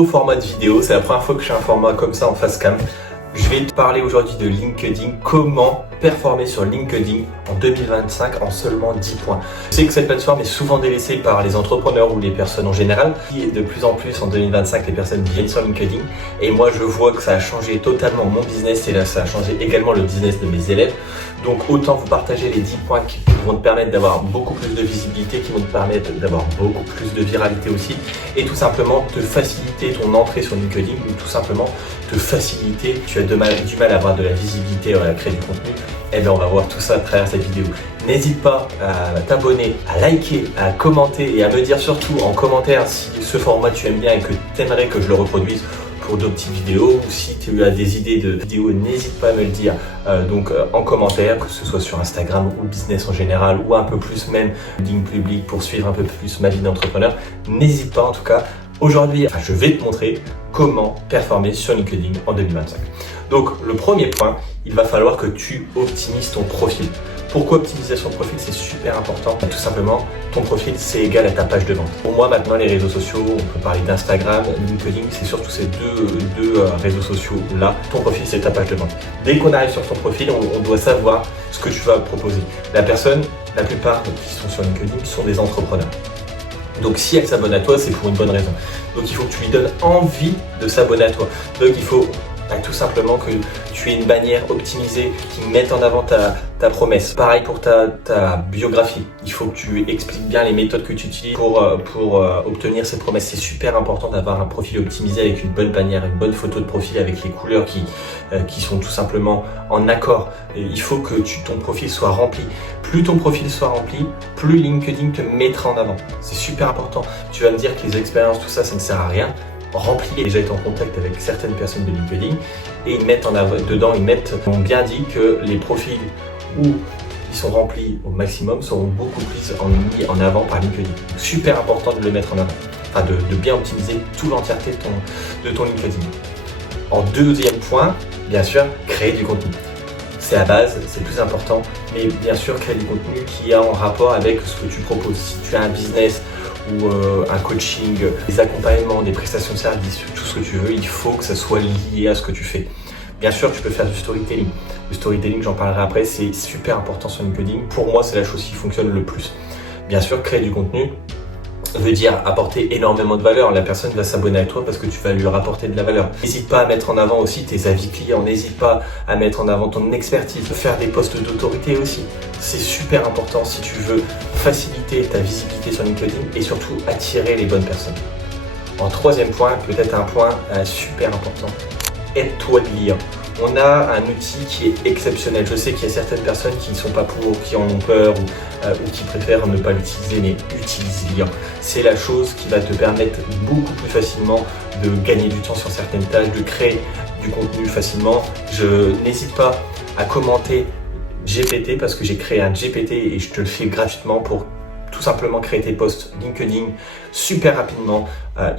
nouveau format de vidéo. C'est la première fois que je fais un format comme ça en face cam. Je vais te parler aujourd'hui de LinkedIn, comment performer sur LinkedIn en 2025 en seulement 10 points. Je sais que cette plateforme est souvent délaissée par les entrepreneurs ou les personnes en général. Et de plus en plus en 2025, les personnes viennent sur LinkedIn. Et moi, je vois que ça a changé totalement mon business et là, ça a changé également le business de mes élèves. Donc autant vous partager les 10 points qui vont te permettre d'avoir beaucoup plus de visibilité, qui vont te permettre d'avoir beaucoup plus de viralité aussi et tout simplement te faciliter ton entrée sur LinkedIn ou tout simplement te faciliter. Tu as du mal à avoir de la visibilité à créer du contenu. Eh bien on va voir tout ça à travers cette vidéo. N'hésite pas à t'abonner, à liker, à commenter et à me dire surtout en commentaire si ce format tu aimes bien et que tu aimerais que je le reproduise pour d'autres petites vidéos, ou si tu as des idées de vidéos, n'hésite pas à me le dire en commentaire, que ce soit sur Instagram ou business en général, ou un peu plus même ligne publique pour suivre un peu plus ma vie d'entrepreneur. N'hésite pas en tout cas. Aujourd'hui, je vais te montrer comment performer sur LinkedIn en 2025. Donc le premier point, il va falloir que tu optimises ton profil. Pourquoi optimiser son profil? C'est super important. Tout simplement, ton profil, c'est égal à ta page de vente. Pour moi, maintenant, les réseaux sociaux, on peut parler d'Instagram, LinkedIn, c'est surtout ces deux réseaux sociaux-là. Ton profil, c'est ta page de vente. Dès qu'on arrive sur ton profil, on doit savoir ce que tu vas proposer. La plupart qui sont sur LinkedIn sont des entrepreneurs. Donc si elle s'abonne à toi, c'est pour une bonne raison. Donc il faut que tu lui donnes envie de s'abonner à toi. Donc il faut tout simplement que tu aies une bannière optimisée qui mette en avant ta promesse. Pareil pour ta biographie. Il faut que tu expliques bien les méthodes que tu utilises pour obtenir cette promesse. C'est super important d'avoir un profil optimisé avec une bonne bannière, une bonne photo de profil avec les couleurs qui sont tout simplement en accord. Et il faut que ton profil soit rempli. Plus ton profil soit rempli, plus LinkedIn te mettra en avant. C'est super important. Tu vas me dire que les expériences, tout ça, ça ne sert à rien. Remplis. J'ai déjà été en contact avec certaines personnes de LinkedIn et ils mettent en avant, dedans, ils ont bien dit que les profils où ils sont remplis au maximum seront beaucoup plus mis en avant par LinkedIn. Super important de le mettre en avant, enfin de bien optimiser toute l'entièreté de ton LinkedIn. En deuxième point, bien sûr, créer du contenu. C'est la base, c'est le plus important, mais bien sûr créer du contenu qui a en rapport avec ce que tu proposes. Si tu as un business ou un coaching, des accompagnements, des prestations de services, tout ce que tu veux, il faut que ça soit lié à ce que tu fais. Bien sûr, tu peux faire du storytelling. Le storytelling, j'en parlerai après, c'est super important sur LinkedIn. Pour moi, c'est la chose qui fonctionne le plus. Bien sûr, créer du contenu veut dire apporter énormément de valeur. La personne va s'abonner à toi parce que tu vas lui rapporter de la valeur. N'hésite pas à mettre en avant aussi tes avis clients. N'hésite pas à mettre en avant ton expertise. Faire des posts d'autorité aussi. C'est super important si tu veux faciliter ta visibilité sur LinkedIn et surtout attirer les bonnes personnes. En troisième point, peut-être un point super important, aide-toi de lire. On a un outil qui est exceptionnel. Je sais qu'il y a certaines personnes qui ne sont pas pour, qui en ont peur ou qui préfèrent ne pas l'utiliser, mais utilise lire. C'est la chose qui va te permettre beaucoup plus facilement de gagner du temps sur certaines tâches, de créer du contenu facilement. N'hésite pas à commenter GPT parce que j'ai créé un GPT et je te le fais gratuitement pour tout simplement créer tes posts LinkedIn super rapidement.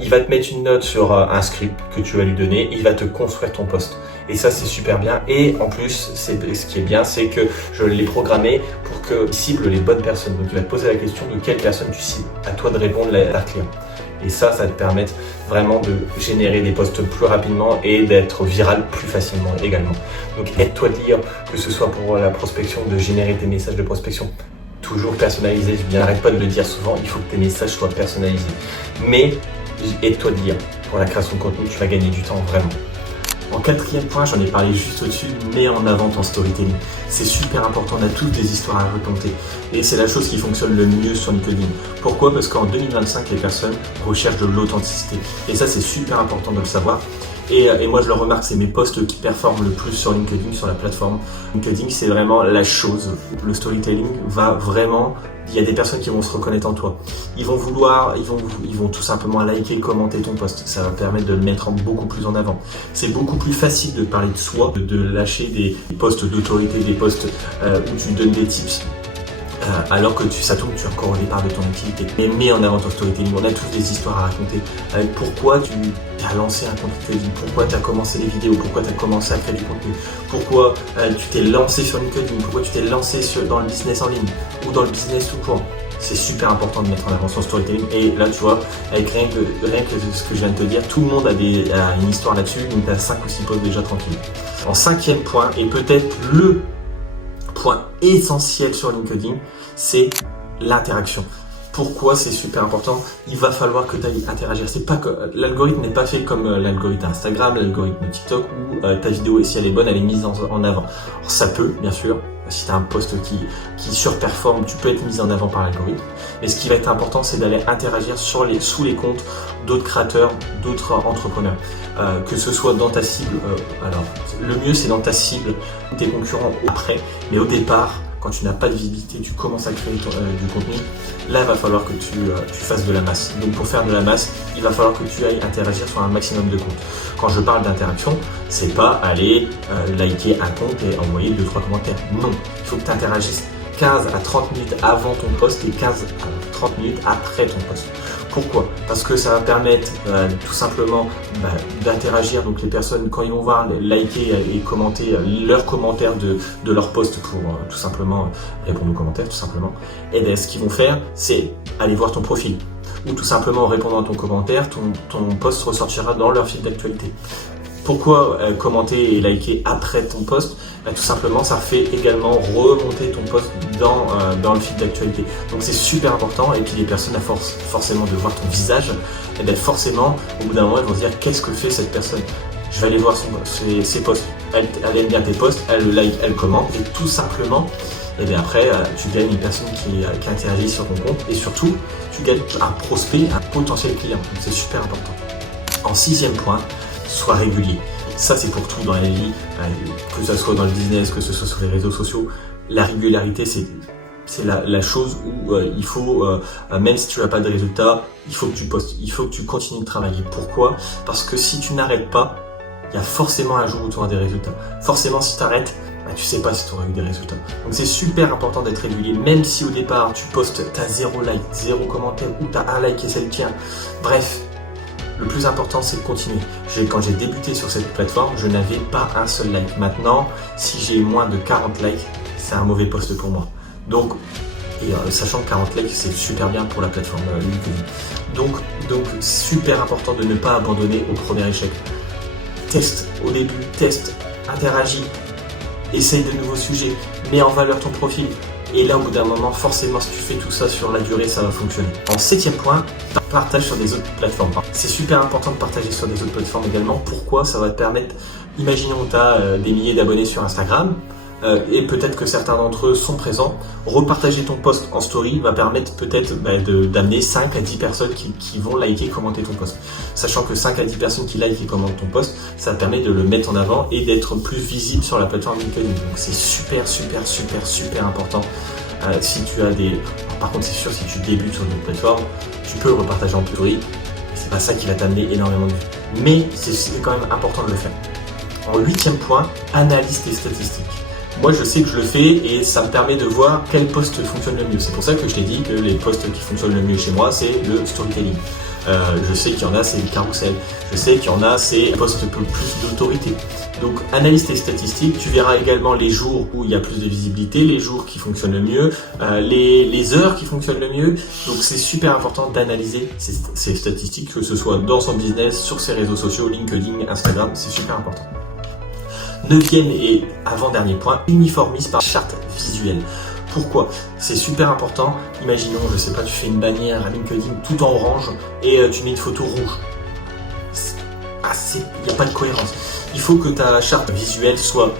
Il va te mettre une note sur un script que tu vas lui donner, il va te construire ton post. Et ça, c'est super bien. Et en plus, ce qui est bien, c'est que je l'ai programmé pour qu'il cible les bonnes personnes. Donc, il va te poser la question de quelle personne tu cibles. À toi de répondre à ta client. Et ça te permet vraiment de générer des posts plus rapidement et d'être viral plus facilement également. Donc, aide-toi de lire, que ce soit pour la prospection, de générer tes messages de prospection. Toujours personnalisé, je n'arrête pas de le dire souvent, il faut que tes messages soient personnalisés. Mais aide-toi de lire. Pour la création de contenu, tu vas gagner du temps vraiment. En quatrième point, j'en ai parlé juste au-dessus, mets en avant ton storytelling. C'est super important, on a toutes des histoires à raconter. Et c'est la chose qui fonctionne le mieux sur LinkedIn. Pourquoi? Parce qu'en 2025, les personnes recherchent de l'authenticité. Et ça, c'est super important de le savoir. Et moi, je le remarque, c'est mes posts qui performent le plus sur LinkedIn, sur la plateforme. LinkedIn, c'est vraiment la chose. Le storytelling va vraiment... Il y a des personnes qui vont se reconnaître en toi. Ils vont tout simplement liker, commenter ton post. Ça va permettre de le mettre beaucoup plus en avant. C'est beaucoup plus facile de parler de soi, de lâcher des posts d'autorité, des posts où tu donnes des tips. Alors que ça tombe, tu es encore au départ de ton activité. Mais mets en avant ton storytelling. On a tous des histoires à raconter. Pourquoi tu as lancé un compte LinkedIn? Pourquoi tu as commencé les vidéos? Pourquoi tu as commencé à créer du contenu? Pourquoi tu t'es lancé sur LinkedIn? Pourquoi tu t'es lancé dans le business en ligne ou dans le business tout court? c'est super important de mettre en avant son storytelling. Et là, tu vois, avec rien que ce que je viens de te dire, tout le monde a une histoire là-dessus, donc tu as 5 ou 6 posts déjà tranquille. En 5e point, et peut-être le point essentiel sur LinkedIn, c'est l'interaction. Pourquoi c'est super important? Il va falloir que tu ailles interagir. C'est pas que l'algorithme n'est pas fait comme l'algorithme Instagram, l'algorithme TikTok où ta vidéo, si elle est bonne, elle est mise en avant. Alors, ça peut, bien sûr, si tu as un post qui surperforme, tu peux être mis en avant par l'algorithme. Mais ce qui va être important, c'est d'aller interagir sous les comptes d'autres créateurs, d'autres entrepreneurs. Que ce soit dans ta cible, alors le mieux c'est dans ta cible, tes concurrents après, mais au départ, quand tu n'as pas de visibilité, tu commences à créer du contenu, là il va falloir que tu fasses de la masse. Donc pour faire de la masse, il va falloir que tu ailles interagir sur un maximum de comptes. Quand je parle d'interaction, c'est pas aller liker un compte et envoyer 2-3 commentaires. Non, il faut que tu interagisses 15 à 30 minutes avant ton post et 15 à 30 minutes après ton post. Pourquoi? Parce que ça va permettre tout simplement d'interagir. Donc les personnes, quand ils vont voir, liker et commenter leurs commentaires de leur post pour tout simplement répondre aux commentaires, tout simplement. Et bien ce qu'ils vont faire, c'est aller voir ton profil. Ou tout simplement en répondant à ton commentaire, ton post ressortira dans leur fil d'actualité. Pourquoi commenter et liker après ton post? Tout simplement, ça fait également remonter ton post dans le fil d'actualité. Donc c'est super important. Et puis les personnes, à force forcément de voir ton visage, et bien forcément, au bout d'un moment, elles vont se dire qu'est-ce que fait cette personne? Je vais aller voir ses posts. Elle aime bien tes posts, elle like, elle commente, et tout simplement, et bien après, tu gagnes une personne qui interagit sur ton compte, et surtout, tu gagnes un prospect, un potentiel client. Donc c'est super important. En 6e point, sois régulier. Ça, c'est pour tout dans la vie, que ce soit dans le business, que ce soit sur les réseaux sociaux. La régularité, c'est la chose où il faut, même si tu n'as pas de résultats, il faut que tu postes, il faut que tu continues de travailler. Pourquoi? Parce que si tu n'arrêtes pas, il y a forcément un jour où tu auras des résultats. Forcément, si tu arrêtes, tu sais pas si tu auras eu des résultats. Donc c'est super important d'être régulier, même si au départ, tu postes, tu as 0 like, 0 commentaire, ou tu as un like et c'est le tien. Bref. Le plus important, c'est de continuer. Quand j'ai débuté sur cette plateforme, je n'avais pas un seul like. Maintenant, si j'ai moins de 40 likes, c'est un mauvais post pour moi. Donc, sachant que 40 likes, c'est super bien pour la plateforme LinkedIn. Donc, super important de ne pas abandonner au premier échec. Teste au début, teste, interagis, essaye de nouveaux sujets, mets en valeur ton profil. Et là, au bout d'un moment, forcément, si tu fais tout ça sur la durée, ça va fonctionner. En 7e point, partage sur des autres plateformes. C'est super important de partager sur des autres plateformes également. Pourquoi? Ça va te permettre, imaginons que tu as des milliers d'abonnés sur Instagram, et peut-être que certains d'entre eux sont présents. Repartager ton post en story va permettre peut-être d'amener 5 à 10 personnes qui vont liker et commenter ton post. Sachant que 5 à 10 personnes qui like et commentent ton post, ça permet de le mettre en avant et d'être plus visible sur la plateforme LinkedIn. Donc c'est super important. Si tu as par contre c'est sûr, si tu débutes sur une plateforme, tu peux le repartager en story. C'est pas ça qui va t'amener énormément de vues. Mais c'est quand même important de le faire. En 8e point, analyse tes statistiques. Moi, je sais que je le fais et ça me permet de voir quel post fonctionne le mieux. C'est pour ça que je t'ai dit que les posts qui fonctionnent le mieux chez moi, c'est le storytelling. Je sais qu'il y en a, c'est le carousel. Je sais qu'il y en a, c'est les posts plus d'autorité. Donc, analyse tes statistiques. Tu verras également les jours où il y a plus de visibilité, les jours qui fonctionnent le mieux, les heures qui fonctionnent le mieux. Donc, c'est super important d'analyser ces statistiques, que ce soit dans son business, sur ses réseaux sociaux, LinkedIn, Instagram. C'est super important. 9e et avant-dernier point, uniformise par charte visuelle. Pourquoi? C'est super important. Imaginons, je sais pas, tu fais une bannière à LinkedIn tout en orange et tu mets une photo rouge. Il n'y a pas de cohérence. Il faut que ta charte visuelle soit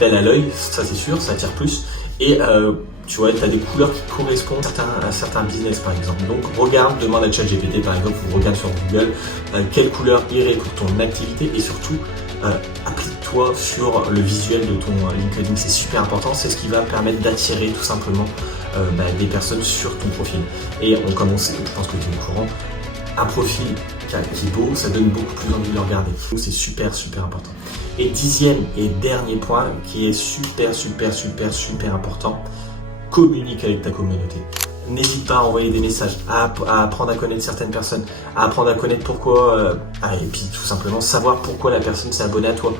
belle à l'œil, ça c'est sûr, ça attire plus. Et tu vois, tu as des couleurs qui correspondent à certains business par exemple. Donc regarde, demande à ChatGPT par exemple, ou regarde sur Google quelle couleur irait pour ton activité et surtout applique-toi sur le visuel de ton LinkedIn. C'est super important, c'est ce qui va permettre d'attirer tout simplement des personnes sur ton profil. Et comme on sait, je pense que tu es au courant, un profil qui est beau, ça donne beaucoup plus envie de le regarder. Donc c'est super important. Et 10e et dernier point qui est super important, communique avec ta communauté. n'hésite pas à envoyer des messages, à apprendre à connaître certaines personnes, à apprendre à connaître pourquoi, et puis tout simplement savoir pourquoi la personne s'est abonnée à toi,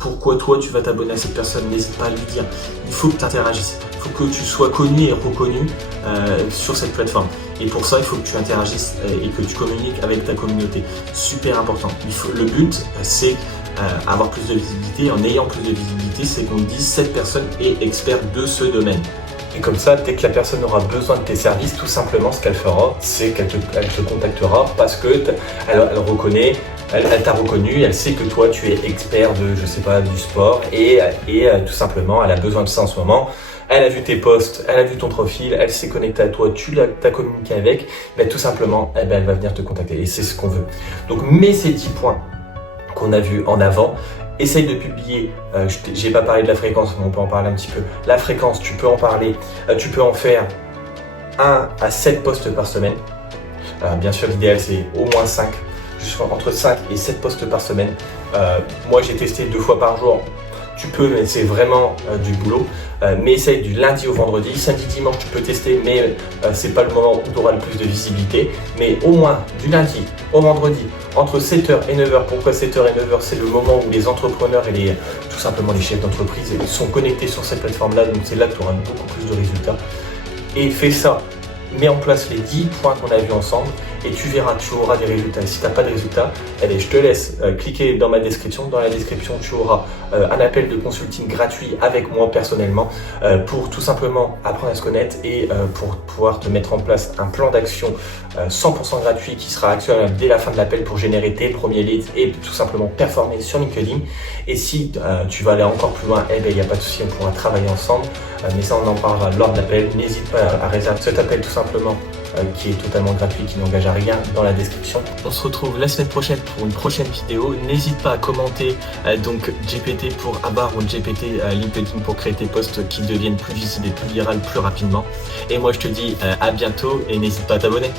pourquoi toi tu vas t'abonner à cette personne, n'hésite pas à lui dire. Il faut que tu interagisses, il faut que tu sois connu et reconnu sur cette plateforme. Et pour ça, il faut que tu interagisses et que tu communiques avec ta communauté. Super important. Le but, c'est avoir plus de visibilité. En ayant plus de visibilité, c'est qu'on dise cette personne est experte de ce domaine. Et comme ça, dès que la personne aura besoin de tes services, tout simplement, ce qu'elle fera, c'est qu'elle te contactera parce que elle reconnaît, elle t'a reconnu, elle sait que toi, tu es expert de, je sais pas, du sport et tout simplement, elle a besoin de ça en ce moment. Elle a vu tes posts, elle a vu ton profil, elle s'est connectée à toi, tu t'as communiqué avec, ben, tout simplement, elle va venir te contacter et c'est ce qu'on veut. Donc, mets ces 10 points qu'on a vus en avant. Essaye de publier, j'ai pas parlé de la fréquence, mais on peut en parler un petit peu. La fréquence, tu peux en parler, tu peux en faire 1 à 7 posts par semaine. Bien sûr, l'idéal c'est au moins 5, entre 5 et 7 posts par semaine. Moi j'ai testé 2 fois par jour. Tu peux, mais c'est vraiment du boulot. Mais essaye du lundi au vendredi. Samedi, dimanche, tu peux tester, mais c'est pas le moment où tu auras le plus de visibilité. Mais au moins du lundi au vendredi, entre 7h et 9h. Pourquoi 7h et 9h? C'est le moment où les entrepreneurs et tout simplement les chefs d'entreprise sont connectés sur cette plateforme-là. Donc c'est là que tu auras beaucoup plus de résultats. Et fais ça. Mets en place les 10 points qu'on a vus ensemble et tu verras, tu auras des résultats. Et si tu n'as pas de résultats, allez, je te laisse cliquer dans ma description. Dans la description, tu auras un appel de consulting gratuit avec moi personnellement pour tout simplement apprendre à se connaître et pour pouvoir te mettre en place un plan d'action 100% gratuit qui sera actionnable dès la fin de l'appel pour générer tes premiers leads et tout simplement performer sur LinkedIn. Et si tu vas aller encore plus loin, eh bien, il n'y a pas de souci, on pourra travailler ensemble. Mais ça, on en parlera lors de l'appel. N'hésite pas à réserver cet appel tout simplement qui est totalement gratuit, qui n'engage à rien dans la description. On se retrouve la semaine prochaine pour une prochaine vidéo. N'hésite pas à commenter donc GPT pour Abar ou GPT LinkedIn pour créer tes posts qui deviennent plus visibles et plus virales plus rapidement. Et moi je te dis à bientôt et n'hésite pas à t'abonner.